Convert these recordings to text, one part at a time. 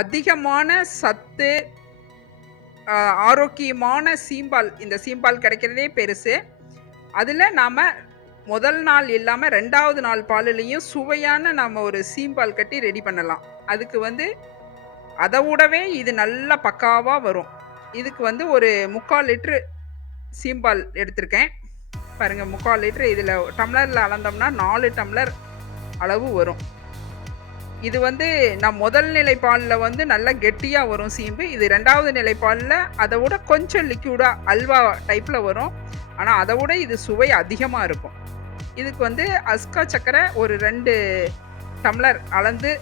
அதிகமான சத்து ஆரோக்கியமான சீம்பால் இந்த சீம்பால் கிடைக்கிறதே பெருசு. அதில் நாம் முதல் நாள் இல்லாமல் ரெண்டாவது நாள் பாலுலேயும் சுவையான நம்ம ஒரு சீம்பால் கட்டி ரெடி பண்ணலாம். அதுக்கு வந்து அதை விடவே இது நல்லா பக்காவாக வரும். இதுக்கு வந்து ஒரு முக்கால் லிட்ரு சீம்பால் எடுத்திருக்கேன். பாருங்கள் முக்கால் லிட்ரு இதில் டம்ளரில் அளந்தோம்னா நாலு டம்ளர் அளவு வரும். இது வந்து நான் முதல் நிலைப்பாலில் வந்து நல்லா கெட்டியாக வரும் சீம்பு. இது ரெண்டாவது நிலைப்பாலில் அதை விட கொஞ்சம் லிக்யூடாக அல்வா டைப்பில் வரும். ஆனால் அதை விட இது சுவை அதிகமாக இருக்கும். இதுக்கு வந்து அஸ்கா சக்கரை ஒரு ரெண்டு டம்ளர் அளந்து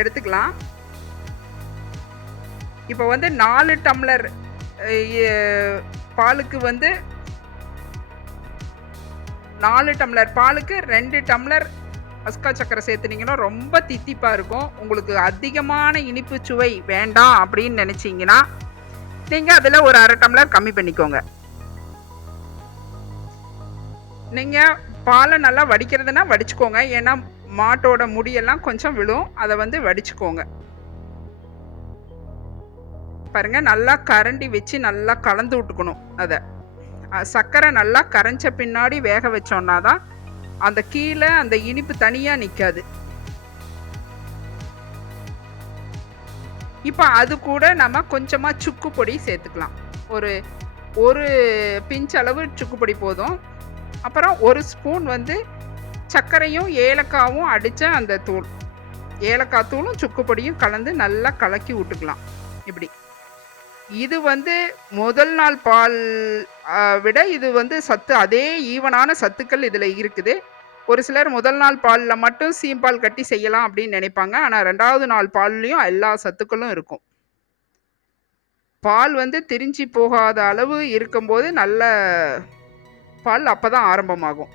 எடுத்துக்கலாம். இப்போ வந்து நாலு டம்ளர் பாலுக்கு வந்து நாலு டம்ளர் பாலுக்கு ரெண்டு டம்ளர் அஸ்கா சக்கரை சேர்த்துனீங்கன்னா ரொம்ப தித்திப்பாக இருக்கும். உங்களுக்கு அதிகமான இனிப்பு சுவை வேண்டாம் அப்படின்னு நினச்சிங்கன்னா நீங்கள் அதில் ஒரு அரை டம்ளர் கம்மி பண்ணிக்கோங்க. நீங்கள் பாலை நல்லா வடிக்கிறதுனா வடிச்சுக்கோங்க. ஏன்னா மாட்டோட முடியெல்லாம் கொஞ்சம் விழும். அதை வந்து வடிச்சுக்கோங்க. பாருங்க நல்லா கரண்டி வச்சு நல்லா கலந்து விட்டுக்கணும் அதை. சர்க்கரை நல்லா கரைஞ்ச பின்னாடி வேக வச்சோன்னா தான் அந்த கீழே அந்த இனிப்பு தனியாக நிற்காது இப்போ அது கூட நம்ம கொஞ்சமாக சுக்கு பொடி சேர்த்துக்கலாம். ஒரு ஒரு பிஞ்ச் அளவு சுக்கு பொடி போதும். அப்புறம் ஒரு ஸ்பூன் வந்து சர்க்கரையும் ஏலக்காவும் அடித்த அந்த தூள். ஏலக்காய் தூளும் சுக்கு பொடியும் கலந்து நல்லா கலக்கி விட்டுக்கலாம் இப்படி. இது வந்து முதல் நாள் பால் விட இது வந்து சத்து அதே ஈவனான சத்துக்கள் இதில் இருக்குது. ஒரு சிலர் முதல் நாள் பாலில் மட்டும் சீம்பால் கட்டி செய்யலாம் அப்படின்னு நினைப்பாங்க. ஆனால் ரெண்டாவது நாள் பால்லையும் எல்லா சத்துக்களும் இருக்கும். பால் வந்து திரிஞ்சு போகாத அளவு இருக்கும்போது நல்ல பால் அப்போ தான் ஆரம்பமாகும்.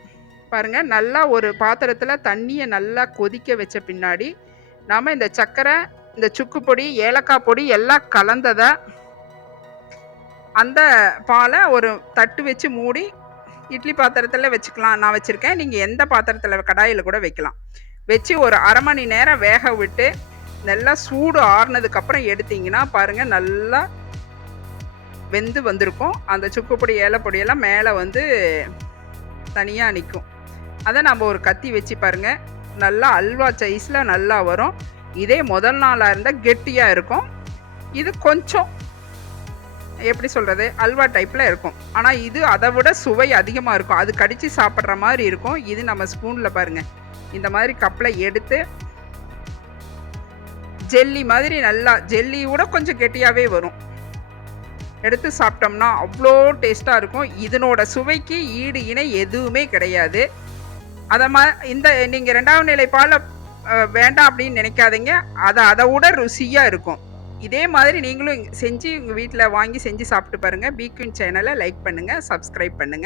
பாருங்கள் நல்லா ஒரு பாத்திரத்தில் தண்ணியை நல்லா கொதிக்க வச்ச பின்னாடி நாம் இந்த சர்க்கரை இந்த சுக்கு பொடி ஏலக்காய் பொடி எல்லாம் கலந்ததை அந்த பாலை ஒரு தட்டு வச்சு மூடி இட்லி பாத்திரத்தில் வச்சுக்கலாம். நான் வச்சுருக்கேன். நீங்கள் எந்த பாத்திரத்தில் கடாயில் கூட வைக்கலாம். வச்சு ஒரு அரை மணி நேரம் வேக விட்டு நல்லா சூடு ஆறுனதுக்கப்புறம் எடுத்தீங்கன்னா பாருங்கள் நல்லா வெந்து வந்திருக்கும். அந்த சுக்குப்பொடி ஏலப்பொடியெல்லாம் மேலே வந்து தனியாக நிற்கும் அதை நம்ம ஒரு கத்தி வச்சு பாருங்கள் நல்லா அல்வா சைஸில் நல்லா வரும். இதே முதல் நாளாக இருந்தால் கெட்டியாக இருக்கும். இது கொஞ்சம் எப்படி சொல்கிறது அல்வா டைப்பில் இருக்கும். ஆனால் இது அதை விட சுவை அதிகமாக இருக்கும். அது கடித்து சாப்பிட்ற மாதிரி இருக்கும். இது நம்ம ஸ்பூனில் பாருங்கள் இந்த மாதிரி கப்பில் எடுத்து ஜெல்லி மாதிரி நல்லா ஜெல்லி கூட கொஞ்சம் கெட்டியாகவே வரும். எடுத்து சாப்பிட்டோம்னா அவ்வளோ டேஸ்ட்டாக இருக்கும். இதனோட சுவைக்கு ஈடு இணை எதுவுமே கிடையாது. அதை மா இந்த நீங்கள் ரெண்டாவது நிலை பாலை வேண்டாம் அப்படின்னு நினைக்காதீங்க. அதை அதை விட ருசியாக இருக்கும். இதே மாதிரி நீங்களும் செஞ்சு உங்கள் வீட்டில் வாங்கி செஞ்சு சாப்பிட்டு பாருங்கள் பீக்வின் சேனலை லைக் பண்ணுங்கள் சப்ஸ்கிரைப் பண்ணுங்கள்